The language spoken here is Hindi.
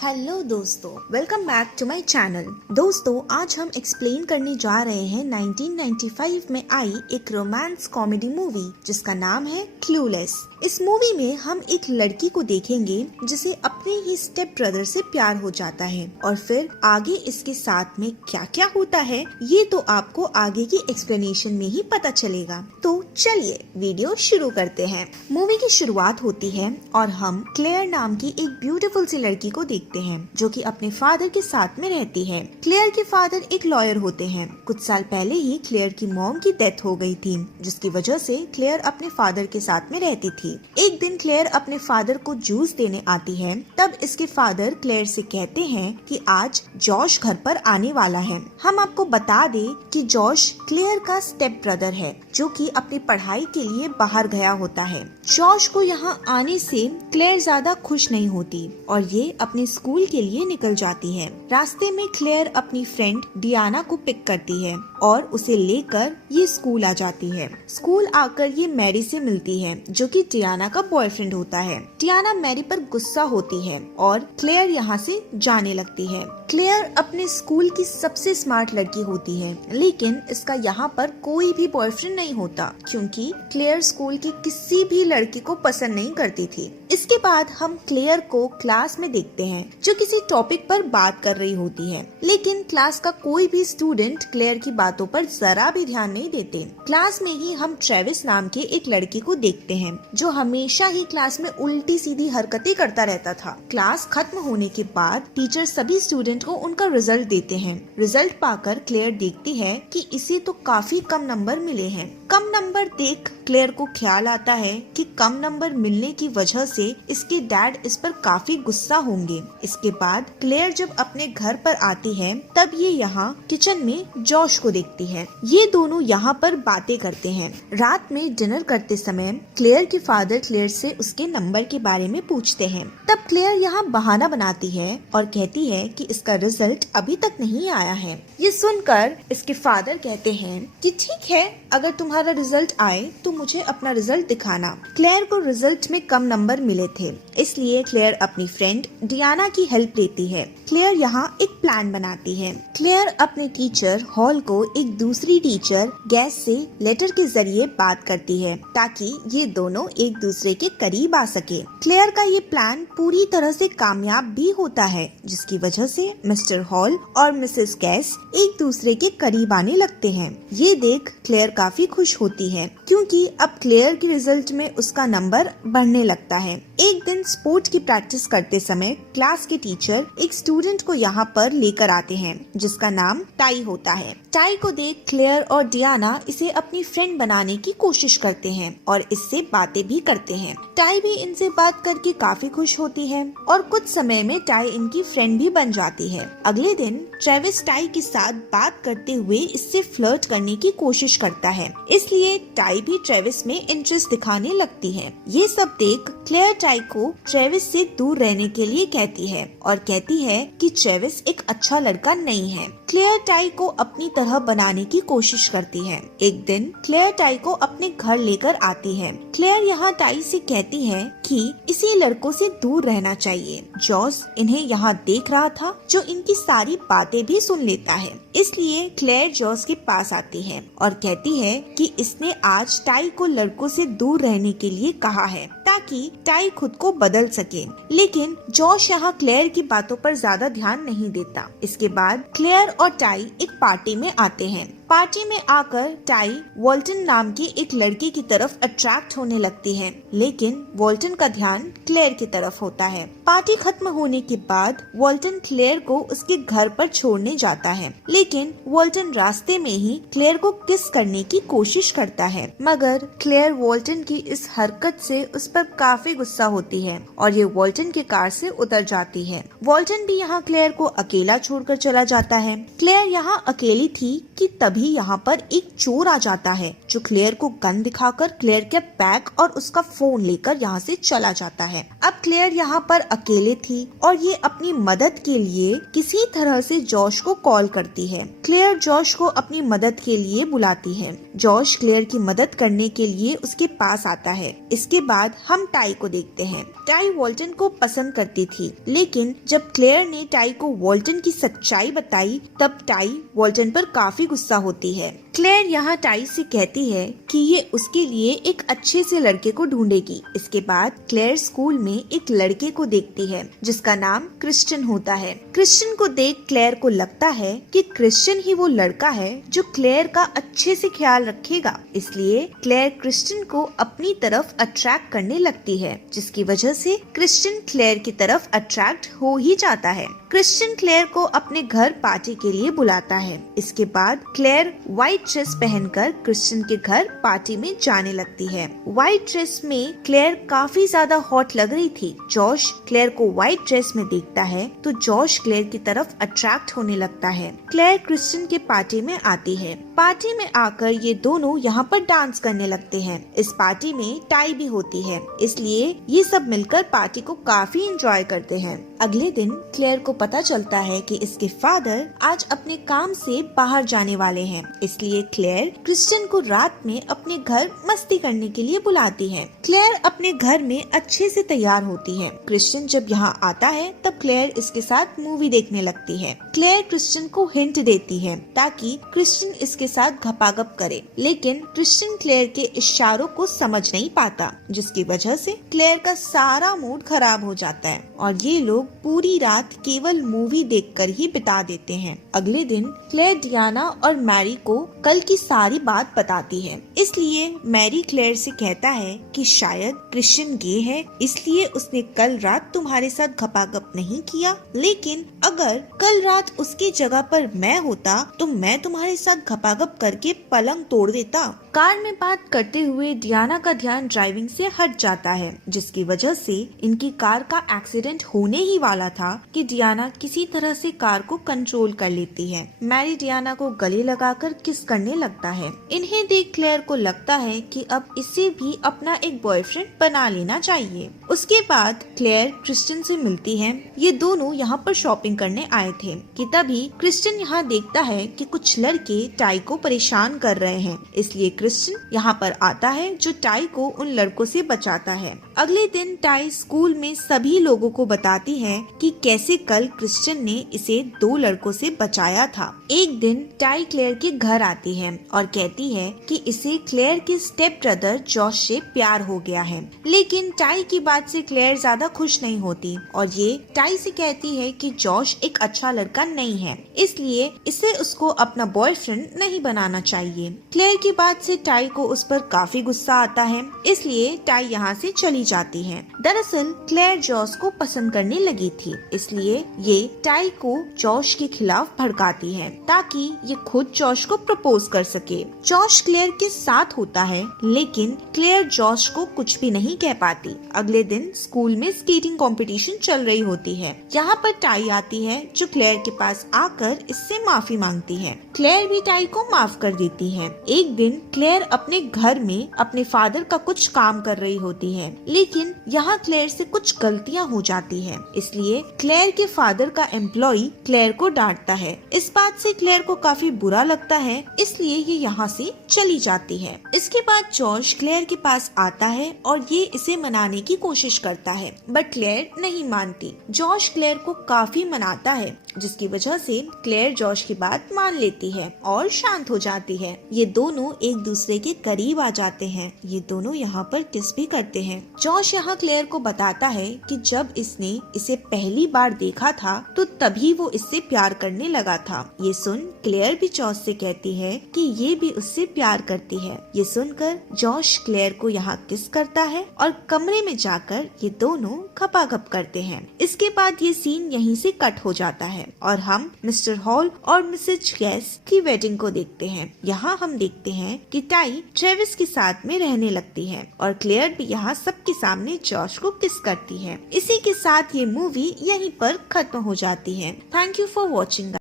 हेलो दोस्तों, welcome back to my channel. दोस्तों, आज हम एक्सप्लेन करने जा रहे हैं 1995 में आई एक रोमांस कॉमेडी मूवी जिसका नाम है क्लूलेस। इस मूवी में हम एक लड़की को देखेंगे जिसे अपने ही स्टेप ब्रदर से प्यार हो जाता है और फिर आगे इसके साथ में क्या क्या होता है ये तो आपको आगे की एक्सप्लेनेशन में ही पता चलेगा। तो चलिए वीडियो शुरू करते हैं। मूवी की शुरुआत होती है और हम क्लेयर नाम की एक ब्यूटीफुल सी लड़की को देखते हैं जो कि अपने फादर के साथ में रहती है। क्लेयर के फादर एक लॉयर होते हैं। कुछ साल पहले ही क्लेयर की मॉम की डेथ हो गई थी जिसकी वजह से क्लेयर अपने फादर के साथ में रहती थी। एक दिन क्लेयर अपने फादर को जूस देने आती है, तब इसके फादर क्लेयर से कहते हैं कि आज जॉश घर पर आने वाला है। हम आपको बता दे कि जॉश क्लेयर का स्टेप ब्रदर है जो कि अपनी पढ़ाई के लिए बाहर गया होता है। जॉश को यहाँ आने से क्लेयर ज्यादा खुश नहीं होती और ये अपने स्कूल के लिए निकल जाती है। रास्ते में क्लेयर अपनी फ्रेंड डियाना को पिक करती है और उसे लेकर ये स्कूल आ जाती है। स्कूल आकर ये मैरी से मिलती है जो कि डियाना का बॉयफ्रेंड होता है। डियाना मैरी पर गुस्सा होती है और क्लेयर यहाँ से जाने लगती है। क्लेयर अपने स्कूल की सबसे स्मार्ट लड़की होती है, लेकिन इसका यहाँ पर कोई भी बॉयफ्रेंड नहीं होता क्योंकि क्लेयर स्कूल की किसी भी लड़की को पसंद नहीं करती थी। इसके बाद हम क्लेयर को क्लास में देखते हैं जो किसी टॉपिक पर बात कर रही होती है, लेकिन क्लास का कोई भी स्टूडेंट क्लेयर की बातों पर जरा भी ध्यान नहीं देते। क्लास में ही हम ट्रेविस नाम के एक लड़के को देखते हैं जो हमेशा ही क्लास में उल्टी सीधी हरकतें करता रहता था। क्लास खत्म होने के बाद टीचर सभी स्टूडेंट को उनका रिजल्ट देते हैं। रिजल्ट पाकर क्लेयर देखती है कि इसे तो काफी कम नंबर मिले हैं। कम नंबर देख क्लेयर को ख्याल आता है कि कम नंबर मिलने की वजह से इसके डैड इस पर काफी गुस्सा होंगे। इसके बाद क्लेयर जब अपने घर पर आती है तब ये यहाँ किचन में जॉश को देखती है। ये दोनों यहाँ पर बातें करते हैं। रात में डिनर करते समय क्लेयर के फादर क्लेयर से उसके नंबर के बारे में पूछते हैं। तब क्लेयर यहाँ बहाना बनाती है और कहती है कि इसका रिजल्ट अभी तक नहीं आया है। ये सुनकर इसके फादर कहते हैं कि ठीक है, अगर तुम्हारा रिजल्ट आए तो मुझे अपना रिजल्ट दिखाना। क्लेयर को रिजल्ट में कम नंबर मिले थे, इसलिए क्लेयर अपनी फ्रेंड डियाना की हेल्प लेती है। क्लेयर यहाँ एक प्लान बनाती है। क्लेयर अपने टीचर हॉल को एक दूसरी टीचर गैस से लेटर के जरिए बात करती है ताकि ये दोनों एक दूसरे के करीब आ सके। क्लेयर का ये प्लान पूरी तरह से कामयाब भी होता है जिसकी वजह से मिस्टर हॉल और मिसेस गैस एक दूसरे के करीब आने लगते हैं। ये देख क्लेयर काफी खुश होती है क्योंकि अब क्लेयर के रिजल्ट में उसका नंबर बढ़ने लगता है। एक दिन स्पोर्ट की प्रैक्टिस करते समय क्लास के टीचर एक स्टूडेंट को यहाँ पर लेकर आते हैं जिसका नाम टाई होता है। टाई को देख क्लेयर और डियाना इसे अपनी फ्रेंड बनाने की कोशिश करते हैं और इससे बातें भी करते हैं। टाई भी इनसे बात करके काफी खुश होती है और कुछ समय में टाई इनकी फ्रेंड भी बन जाती है। अगले दिन ट्रेविस टाई के साथ बात करते हुए इससे फ्लर्ट करने की कोशिश करता है, इसलिए टाई भी ट्रेविस में इंटरेस्ट दिखाने लगती है। ये सब देख क्लेयर टाई को ट्रेविस से दूर रहने के लिए कहती है और कहती है कि ट्रेविस एक अच्छा लड़का नहीं है। क्लेयर टाई को अपनी तरह बनाने की कोशिश करती है। एक दिन क्लेयर टाई को अपने घर लेकर आती है। क्लेयर यहाँ टाई से कहती है कि इसी लड़कों से दूर रहना चाहिए। जॉस इन्हें यहाँ देख रहा था जो इनकी सारी बातें भी सुन लेता है, इसलिए क्लेयर जॉस के पास आती है और कहती है कि इसने आज टाई को लड़कों से दूर रहने के लिए कहा है ताकि टाई खुद को बदल सके। लेकिन जॉश यहाँ क्लेयर की बातों पर ज्यादा ध्यान नहीं देता। इसके बाद क्लेयर और टाई एक पार्टी में आते हैं। पार्टी में आकर टाई वॉल्टन नाम की एक लड़की की तरफ अट्रैक्ट होने लगती है, लेकिन वॉल्टन का ध्यान क्लेयर की तरफ होता है। पार्टी खत्म होने के बाद वॉल्टन क्लेयर को उसके घर पर छोड़ने जाता है, लेकिन वॉल्टन रास्ते में ही क्लेयर को किस करने की कोशिश करता है, मगर क्लेयर वॉल्टन की इस हरकत से उस पर काफी गुस्सा होती है और ये वॉल्टन की कार से उतर जाती है। वॉल्टन भी यहाँ क्लेयर को अकेला छोड़कर चला जाता है। क्लेयर यहाँ अकेली थी कि तभी तभी यहाँ पर एक चोर आ जाता है जो क्लेयर को गन दिखाकर क्लेयर के बैग और उसका फोन लेकर यहाँ से चला जाता है। अब क्लेयर यहाँ पर अकेले थी और ये अपनी मदद के लिए किसी तरह से जॉश को कॉल करती है। क्लेयर जॉश को अपनी मदद के लिए बुलाती है। जॉश क्लेयर की मदद करने के लिए उसके पास आता है। इसके बाद हम टाई को देखते हैं। टाई वॉल्टन को पसंद करती थी, लेकिन जब क्लेयर ने टाई को वॉल्टन की सच्चाई बताई तब टाई वॉल्टन पर काफी गुस्सा होती है। क्लेयर यहाँ टाई से कहती है कि ये उसके लिए एक अच्छे से लड़के को ढूंढेगी। इसके बाद क्लेयर स्कूल में एक लड़के को देखती है जिसका नाम क्रिश्चियन होता है। क्रिश्चियन को देख क्लेयर को लगता है कि क्रिश्चियन ही वो लड़का है जो क्लेयर का अच्छे से ख्याल रखेगा। इसलिए क्लेयर क्रिश्चियन को अपनी तरफ अट्रैक्ट करने लगती है, जिसकी वजह से क्रिश्चियन क्लेयर की तरफ अट्रैक्ट हो ही जाता है। क्रिश्चियन क्लेयर को अपने घर पार्टी के लिए बुलाता है। इसके बाद क्लेयर व्हाइट ड्रेस पहनकर क्रिश्चियन के घर पार्टी में जाने लगती है। व्हाइट ड्रेस में क्लेयर काफी ज्यादा हॉट लग रही थी। जॉश क्लेयर को व्हाइट ड्रेस में देखता है तो जॉश क्लेयर की तरफ अट्रैक्ट होने लगता है। क्लेयर क्रिश्चियन के पार्टी में आती है। पार्टी में आकर ये दोनों यहाँ पर डांस करने लगते हैं। इस पार्टी में टाई भी होती है, इसलिए ये सब मिलकर पार्टी को काफी एंजॉय करते हैं। अगले दिन क्लेयर को पता चलता है कि इसके फादर आज अपने काम से बाहर जाने वाले हैं, इसलिए क्लेयर क्रिश्चियन को रात में अपने घर मस्ती करने के लिए बुलाती है। क्लेयर अपने घर में अच्छे से तैयार होती है। क्रिश्चियन जब यहाँ आता है तब क्लेयर इसके साथ मूवी देखने लगती है। क्लेयर क्रिश्चियन को हिंट देती है ताकि क्रिश्चियन इसके साथ घपाघप करे, लेकिन क्रिश्चियन क्लेयर के इशारों को समझ नहीं पाता, जिसकी वजह से क्लेयर का सारा मूड खराब हो जाता है और ये लोग पूरी रात केवल मूवी देखकर ही बिता देते हैं। अगले दिन क्लेयर डियाना और मैरी को कल की सारी बात बताती है। इसलिए मैरी क्लेयर से कहता है कि शायद क्रिश्चियन गे है, इसलिए उसने कल रात तुम्हारे साथ घपाघप नहीं किया, लेकिन अगर कल रात उसकी जगह पर मैं होता तो मैं तुम्हारे साथ घपाघप करके पलंग तोड़ देता। कार में बात करते हुए डियाना का ध्यान ड्राइविंग से हट जाता है, जिसकी वजह से इनकी कार का एक्सीडेंट होने ही वाला था कि डियाना किसी तरह से कार को कंट्रोल कर लेती है। मैरी डियाना को गले लगाकर किस करने लगता है। इन्हें देख क्लेयर को लगता है कि अब इसे भी अपना एक बॉयफ्रेंड बना लेना चाहिए। उसके बाद क्लेयर क्रिश्चियन से मिलती है। ये दोनों यहाँ पर शॉपिंग करने आए थे कि तभी क्रिश्चियन यहाँ देखता है कि कुछ लड़के टाई को परेशान कर रहे हैं, इसलिए क्रिश्चियन यहाँ पर आता है जो टाई को उन लड़कों से बचाता है। अगले दिन टाई स्कूल में सभी लोगों को बताती है कि कैसे कल क्रिश्चियन ने इसे 2 लड़कों से बचाया था। एक दिन टाई क्लेयर के घर आती है और कहती है कि इसे क्लेयर के स्टेप ब्रदर जॉश से प्यार हो गया है, लेकिन टाई की बात से क्लेयर ज्यादा खुश नहीं होती और ये टाई से कहती है कि जॉश एक अच्छा लड़का नहीं है, इसलिए इसे उसको अपना बॉयफ्रेंड नहीं बनाना चाहिए। क्लेयर की बात से टाई को उस पर काफी गुस्सा आता है, इसलिए टाई यहाँ से चली जाती है। दरअसल क्लेयर जॉश को पसंद करने लगी थी, इसलिए ये टाई को जॉश के खिलाफ भड़काती है ताकि ये खुद जॉश को प्रपोज कर सके। जॉश क्लेयर के साथ होता है, लेकिन क्लेयर जॉश को कुछ भी नहीं कह पाती। अगले दिन स्कूल में स्केटिंग कंपटीशन चल रही होती है। यहाँ पर टाई आती है जो क्लेयर के पास आकर इससे माफी मांगती है। क्लेयर भी टाई को माफ कर देती है। एक दिन क्लेयर अपने घर में अपने फादर का कुछ काम कर रही होती है, लेकिन यहाँ क्लेयर से कुछ गलतियाँ हो जाती है, इसलिए क्लेयर के फादर का एम्प्लॉय क्लेयर को डांटता है। इस बात से क्लेयर को काफी बुरा लगता है, इसलिए ये यहाँ से चली जाती है। इसके बाद जॉश क्लेयर के पास आता है और ये इसे मनाने की कोशिश करता है, बट क्लेयर नहीं मानती। जॉश क्लेयर को काफी मनाता है, जिसकी वजह से क्लेयर जॉश की बात मान लेती है और शांत हो जाती है। ये दोनों एक दूसरे के करीब आ जाते हैं। ये दोनों यहाँ पर किस भी करते हैं। जॉश यहाँ क्लेयर को बताता है कि जब इसने इसे पहली बार देखा था तो तभी वो इससे प्यार करने लगा था। ये सुन क्लेयर भी जॉश से कहती है कि ये भी उससे प्यार करती है। ये सुनकर जॉश क्लेयर को यहाँ किस करता है और कमरे में जाकर ये दोनों खपाखप करते हैं। इसके बाद ये सीन यहीं से कट हो जाता है और हम मिस्टर हॉल और मिसेज गैस की वेडिंग को देखते हैं। यहाँ हम देखते हैं कि टाई ट्रेविस के साथ में रहने लगती है और क्लेयर भी यहाँ सबके सामने जॉश को किस करती है। इसी के साथ ये मूवी यहीं पर खत्म हो जाती है। Thank you for watching.